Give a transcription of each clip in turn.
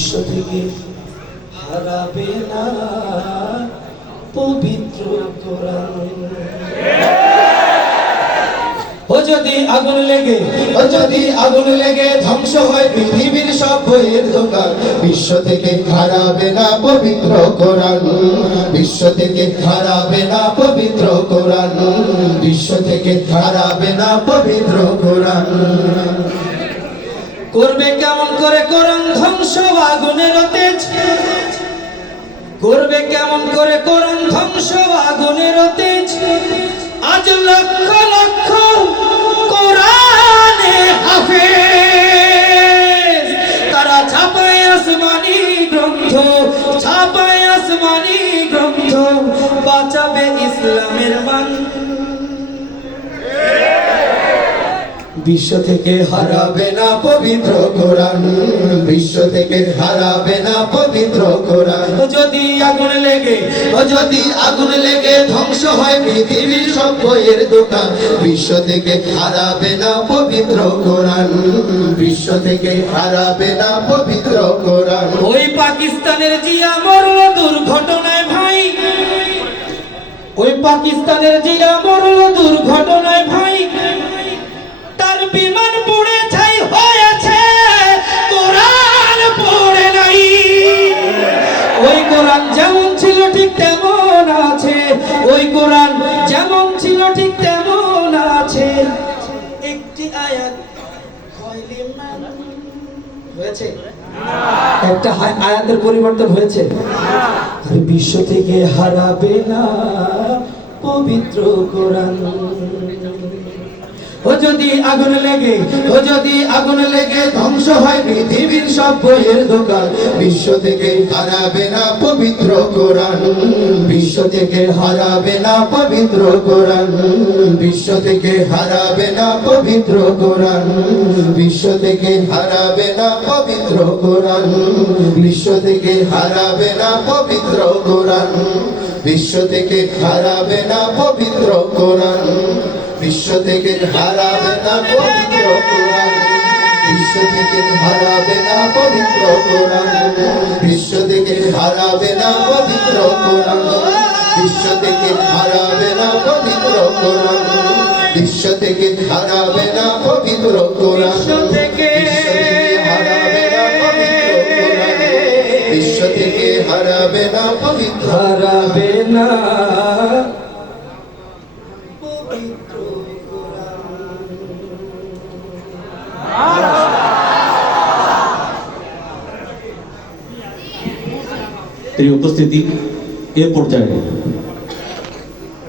বিশ্ব থেকে হারাবে না পবিত্র কোরআন। ও যদি আগুন লেগে ধ্বংস হয় পৃথিবীর সব বইয়ের দোকান, বিশ্ব থেকে হারাবে না পবিত্র কোরআন। বিশ্ব থেকে হারাবে না পবিত্র কোরআন। বিশ্ব থেকে হারাবে না পবিত্র কোরআন। করবে কেমন করে কোরআন ধ্বংস আগুনের তেজ? করবে কেমন করে কোরআন ধ্বংস আগুনের তেজ? আজ লক্ষ লক্ষ কোরআনে হাফেজ, তারা ছাপায় আসমানি গ্রন্থ, ছাপায় আসমানি গ্রন্থ, বাঁচাবে ইসলামের মান। বিশ্ব থেকে হারাবে না পবিত্র কোরআন। বিশ্ব থেকে হারাবে না পবিত্র কোরআন। যদি আগুন লেগে ধ্বংস হয় পৃথিবীর সব বইয়ের দোকান, বিশ্ব থেকে হারাবে না পবিত্র কোরআন। বিশ্ব থেকে হারাবে না পবিত্র কোরআন। ওই পাকিস্তানের জিয়া মরল দুর্ঘটনায় ভাই, ওই পাকিস্তানের জিয়া মরল দুর্ঘটনায় ভাই, তার বিমান পুড়ে ছাই হয়েছে, কোরআন পড়ে নাই। ওই কোরআন যেমন ছিল ঠিক তেমন আছে, ওই কোরআন যেমন ছিল ঠিক তেমন আছে। একটি আয়াত হয়েছে, একটা আয়াতের পরিবর্তন হয়েছে। বিশ্ব থেকে হারাবে না পবিত্র কোরআন। ও যদি আগুন লেগে ধ্বংস হয় পৃথিবীর সব বইয়ের দোকান, বিশ্ব থেকে হারাবে না পবিত্র কোরআন। বিশ্ব থেকে হারাবে না পবিত্র কোরআন। বিশ্ব থেকে হারাবে না পবিত্র কোরআন। বিশ্ব থেকে হারাবে না পবিত্র কোরআন। বিশ্ব থেকে হারাবে না পবিত্র কোরআন। বিশ্ব থেকে হারাবে না পবিত্র কোরআন। বিশ্ব থেকে হারাবে না পবিত্র কোরআন। বিশ্ব থেকে হারাবে না পবিত্র কোরআন। বিশ্ব থেকে হারাবে না পবিত্র কোরআন। বিশ্ব থেকে হারাবে না পবিত্র কোরআন। বিশ্ব থেকে হারাবে না পবিত্র কোরআন। বিশ্ব থেকে হারাবে না পবিত্র কোরআন। বিশ্ব থেকে হারাবে না পবিত্র, হারাবে না পবিত্র এই উপস্থিতি এ পর্যায়ে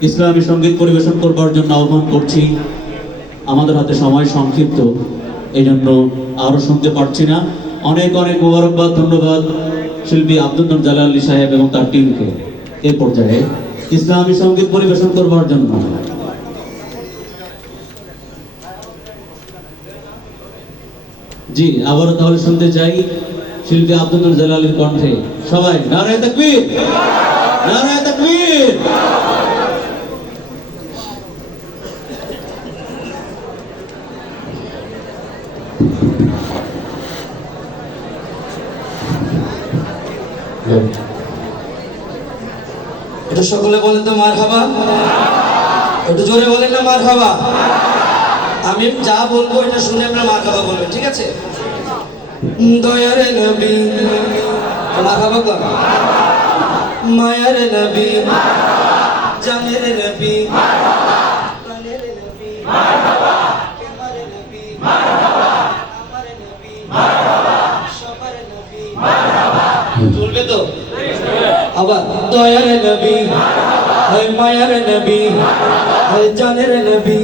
ইসলামী সঙ্গীত পরিবেশন করবার জন্য আহ্বান করছি। আমাদের হাতে সময় সংক্ষিপ্ত, এই জন্য আরো শুনতে পারছি না। অনেক অনেক মোবারকবাদ, ধন্যবাদ শিল্পী আব্দুল নূর জালালী সাহেব এবং তার টিমকে এ পর্যায়ে ইসলামী সঙ্গীত পরিবেশন করবার জন্য। জি, আবারও তাহলে শুনতে চাই শিল্পী আব্দুল নূর জালালীর কণ্ঠে। সবাই নারায়ে তাকবীর, নারায়ে তাকবীর। একটু সকলে বলেন তো মারহাবা, একটু জোরে বলেন না মারহাবা। আমি যা বলবো এটা শুনে আপনারা মারহাবা বলবেন, ঠিক আছে? দয়ার নবী মারহাবা কর, মায়ার নবী, জানের নবী, প্রাণের নবী, কেমার নবী, আমার নবী, সবার নবী। চলবে তো? আবার দয়ার নবী, হয় মায়ার নবী, হয় জানের নবী,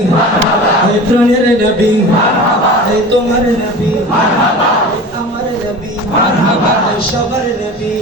হয় প্রাণের নবী, হয় তোমার নবী, আমার নবী, হয় সবার নবী।